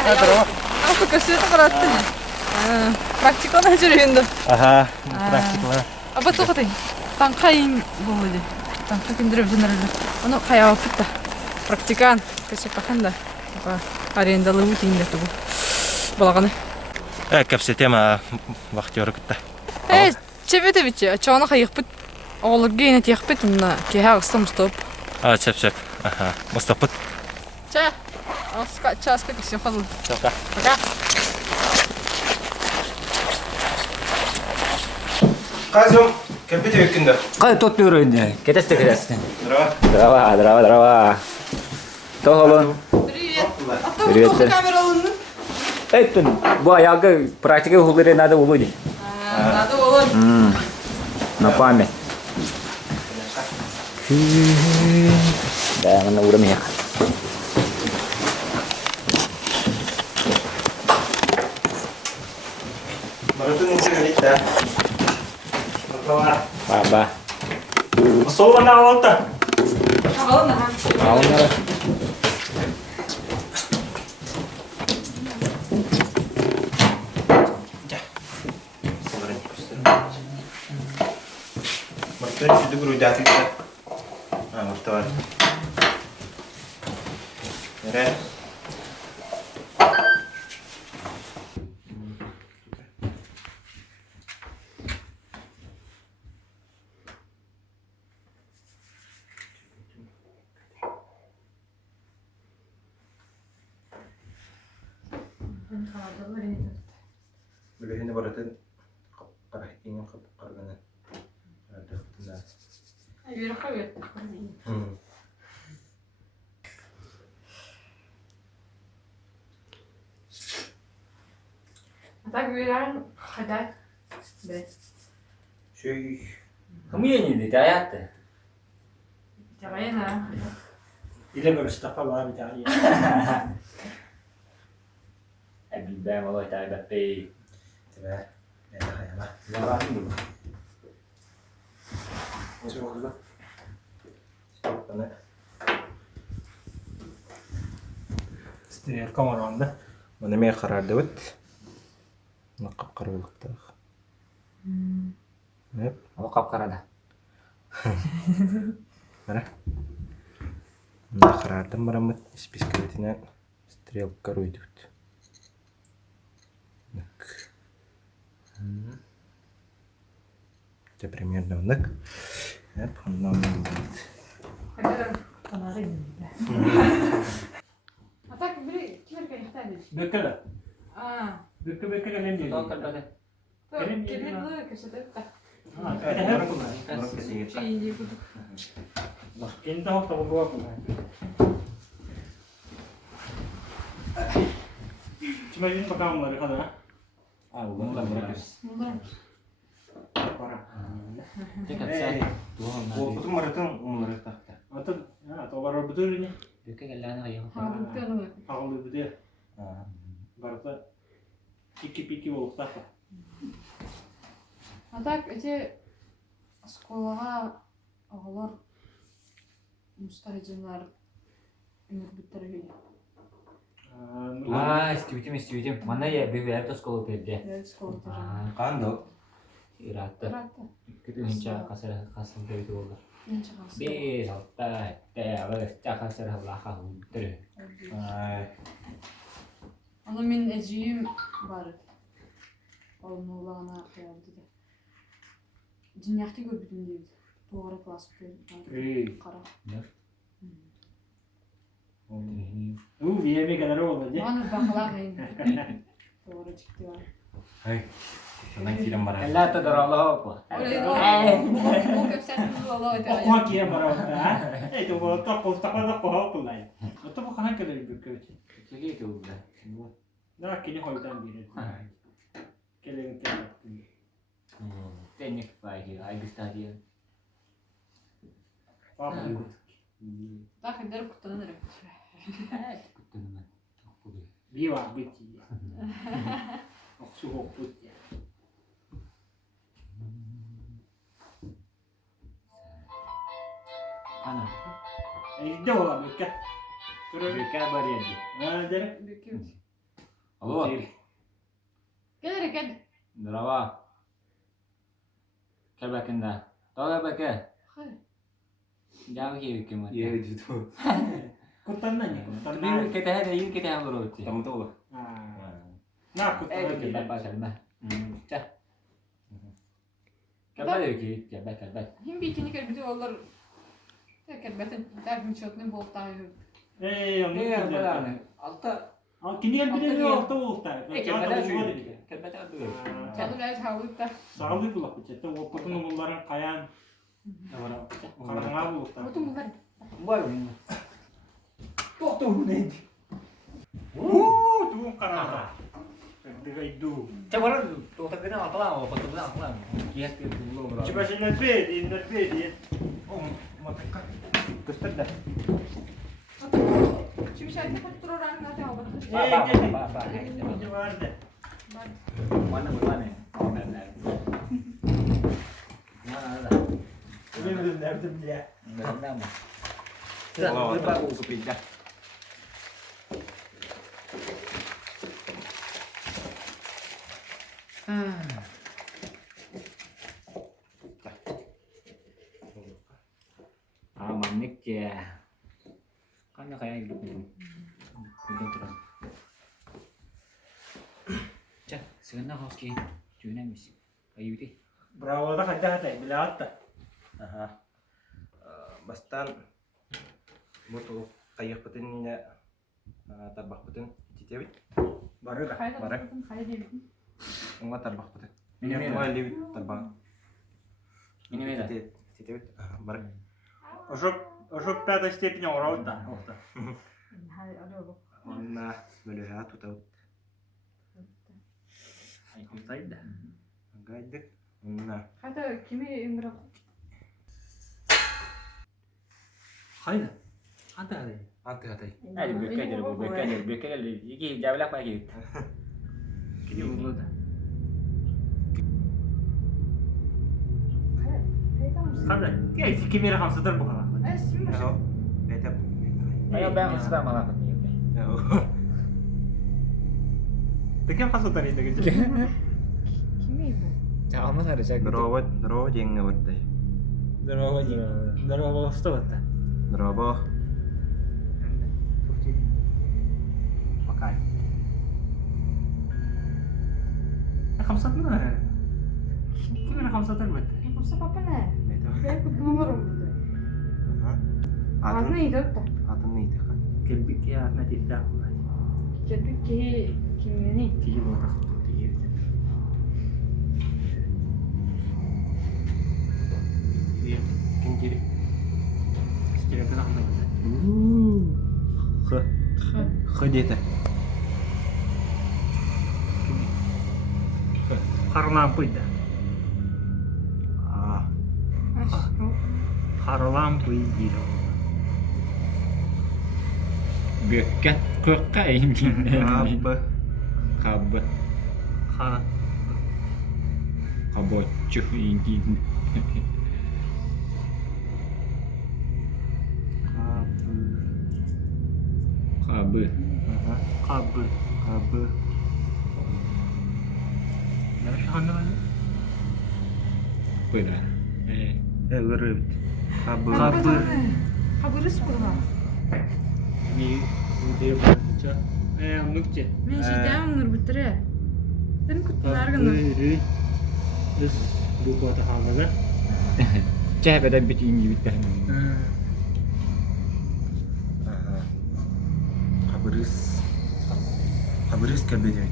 Aku köşede karatın. Praktikana жүрүндө. Ага, практикалар. Аба тохотын. Танкайын болду. Танка киндирип жөнөрүлө. Аны каяап битта. Практикан көчөп баканда. Арендалы утинде тубу. Балаганы. Кепсе тема вахтёры кытта. Чебетебичи, чоона кайыкпыт. Оолор гейне тиякпыт, мына кеха стоп. Чеп. Ага, мустапыт. Ча. Часка кисе хазыл. Чака. Пока. Казым, кепете өккүндө. Кай тот берейин. Кетесте кетесте. Здорово. Дрова. Тохолун. Привет. Привет. Камера алынды. Эттин. Бу аягы практика хулдыре надо улуди. Надо улун. На память. Да, на уровне. Маратын интернет да. Баба. Солона алта. Ална. Martan sudah berujati kita. Martan. Mere. Begini berarti parah ingin karena ada benar. Ayo kawet. Так виран хадак. Бе. Şey, Хмени детаят. Jarayana. إلى برستقبل الله بتاعي. Abi ben vallahi tabi bey. tiba, enak ya lah. Yalan dulu. Coba. Karena استير كاميرا عنده. mana mie karar dawet, nakap karuluk tak. Yep, Apa kap karada? mana? Nah karar dam meramet spes kreatinan sтрел karu itu. Nak. Это примерно так. Yep, ondan будет. Хадак канарин. Так бери, кирка яхтади. بكرة. بكرة لين دي. Tahu kerada. Кирилла кешедетта. Orang kesini. Чиди буду. أنت هو طبعا كمان. cuma ini pegang mereka dah. Ah, bukan bagus. Parah. Dekat saya. Tuhan Oh, nanti. itu mereka mereka. Atau baru betul ini. Dekat jalan ayo. Хадуктан. Aku lebih dia. Baru piki waktu apa? Так эти школага оголор мустахижинар үмүт битерген. Ah, istirahat. Mana ya BBR tuh sekolah kerja. Я школа тоже. Kando. Istirahat. Рата. Kita minta kasar dari itu. Мен чыгасым. Be, salta, abis kasar laha udah. Аны мен эжим бар. Ал муллагана кыялды да. Динякты көрбүдүм дейт. Тоғры класс кара. VM'i kadar oldu ya. Аны бакалак эйин. Тоғры чыкты бар. Hai. Senang film barang. Allah tuh darah apa? Ол көпсәтү болоо өтө. Okumak ya baru ha. Itu baru tak kau lah. Atau bukan hanya dari berkerja. Jadi itu udah. Nah kini hoitan diri. Keleng. Teknik baik, Agus tadi. Apa itu? Так эдер кутаныр. Kutunan. Biwa biti. Suhu putih. Ana. Itu lah mereka. Mereka bari aja. Nah, jadi Бекем. Алло. Gelir gel. Здорово. Кебекинде. Тога беке. Hayır. Жау хийв юм уу? Iya gitu. Кутанна не Би кутанна. кете хаа юм кете хаа болоо чи. Kamu tahu? На кутанна Kita не. pasal mah. Cah. Kebek ki, kebek. Hem bir ikinci kere bütün oğullar tekrar betin derdim çötünün bol dağıyor. Ey, onu Iya, kutlanna. benar. Alta. Kini gel bir de Altta yokta olta. Kebek şu. Kebek adı. Çalın ayet havlayıp da. Sağlık bulak bu çete. O kutun bunların kayan. Karanga bulukta. Bütün bunlar. Var mı? Tuh neydi? Tuh karanga. Diga idu. Coba tuh tak kenal apa lah, apa tuh apa lah. Kias ke dulu. Coba sih net Oh, mau tekan. Guster dah. Şimdi şey ne kadar durar anne zaten havada. Ini vardı. Mana mana? Oh, benar. Mana ada? Benim nerede bile. Benar mah. Oh, Baru kepindah. Manik ya. Kan kayak hidup ini. Pindah. Cak, sekarang hoki. Cuma misi. Ayo deh. Bravo da hadi hadi bile hatta. Aha. Bastan butuh kayak petinnya tabak petin cicewit. Baru da. Hayır Barak. da hayır diyelim. Enggak tabak petin. Ini Ini mau liwit tabak. Ini beda. Cicewit. Barak. Ошо пятая степень ораута. Hayır alıyor bu. Ona melihat tahu. Ayo sayda. Gaydik. Ona. Hatta kimi imrak. Haydi. Hadi. Hati-hati. Ayo beker. Iki jawab apa gitu. Kini dulu dah. Hayır. Peygamber misin? Hadi. Gel kimi rakam satır bu kadar. Ay şimdi başı. Tahu. Beda. Ayo bang sudah malah nih. Oh. Tekan kasutlar itu gitu. Kimi bu? Jangan mas ada cek. Drawat jeng ngawat deh. Darawa ji. Daraba usta batta. Drawat. Pakai. Rakam satır mı? Kimi rakam satır mı? Yapılsa papa ne? Beda. Ben kutluğum var orada. Ağzına iyi dört da. Atın neydi kan? Kelbik ya nanti tidak. Geldik ki kimini? Tiga botak. Tiga. Kim kiri? Sekira kena apa? Khe dia teh. Karena apa itu? Ah, Aşk. Lampu itu. Bekat kok ini. apa? Kabeh. Ha. Kabocuh ini. Kabeh. Kabel. Kabel. Dari sana kan? Apa dah? Gurut. Kabel. Habırız kurma. Ini dia baca. Anlıkça. Ben şeyden onur bitire. Benim kutlular gınır. Terus buku atau hal kan? Cah pada bit ini bit dah. Kaberis kabel dia.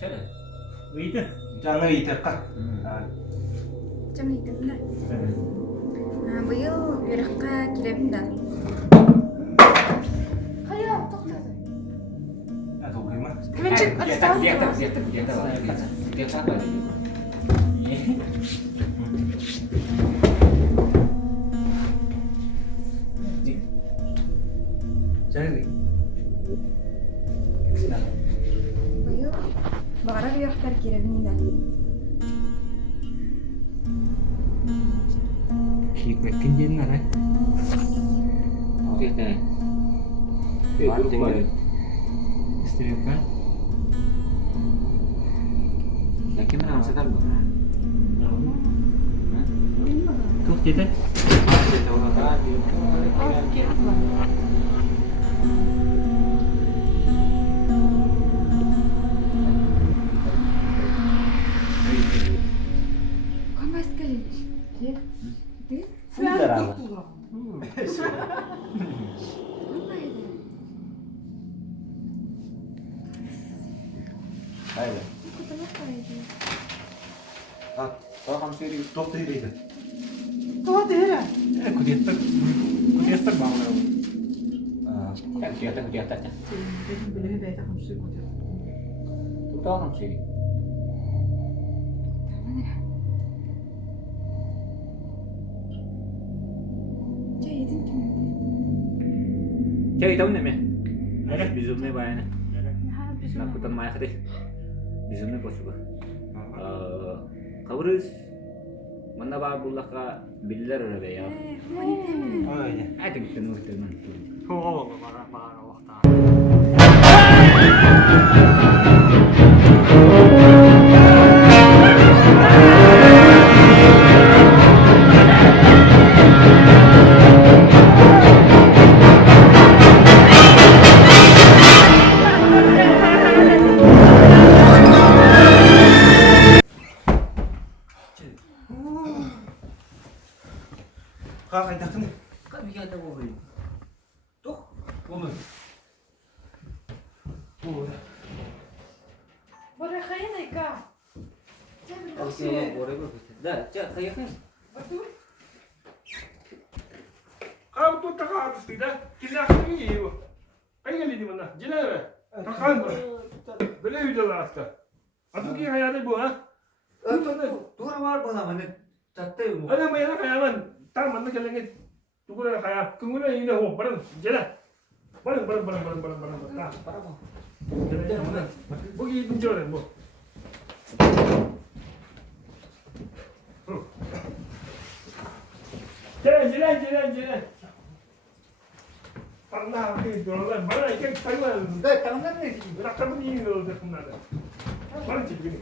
Cah. Itu. Jangan itu kah? Cem neydim de. Bu yıl yürüyüşe girelim de. Hayır, tokladı. Ya tahu gimana? Hemen çık, hadi sağ ol. Dia apa dia? Jadi. Bu yıl bağıra yürüyüşe girelim de. Hikmetin jenar ya. Kita. Tinggal. Стрелка. Yakin mana masih tahu? Tuh kita. Hayır. Kau kamu sendiri. Top değil. Kudiyatak bangun. Kan kegiatan. Kau kamu sendiri. Cari tahu nih, ada bizumnya banyak. Aku tahu mana tadi. Bizumnya kau suka. Kabarus mana bagulah ka biller ada ya. Oh iya. Ada ketemu. Oh, marah waktu. Kakak datang. Kan dia ada mobil. Tuh, Oğlum. Oh. Bora kayın ayka. oke, boleh bagus. Dah, cak kayak kan. Kau tuh tak harus tidak. Tidak ini. Kayak gini mana? Jelas ya. Tak harus. Beli udah lah asta. Aduh ki hayalnya bu ha. Tuh awal bala mana? Catte mu. Ada mana hayalan? Tak mana kelengit. Tuh kalau hayal. Kemudian ini oh barang jelas. Barang. Tak. Parah mu. Jelas mana? Bagi tunjuk bu. Jelas. Pernah ke jualan mana ikan Taiwan. Dah, tangan ni. Nak kami ni loh dah kena. Mana cik ni?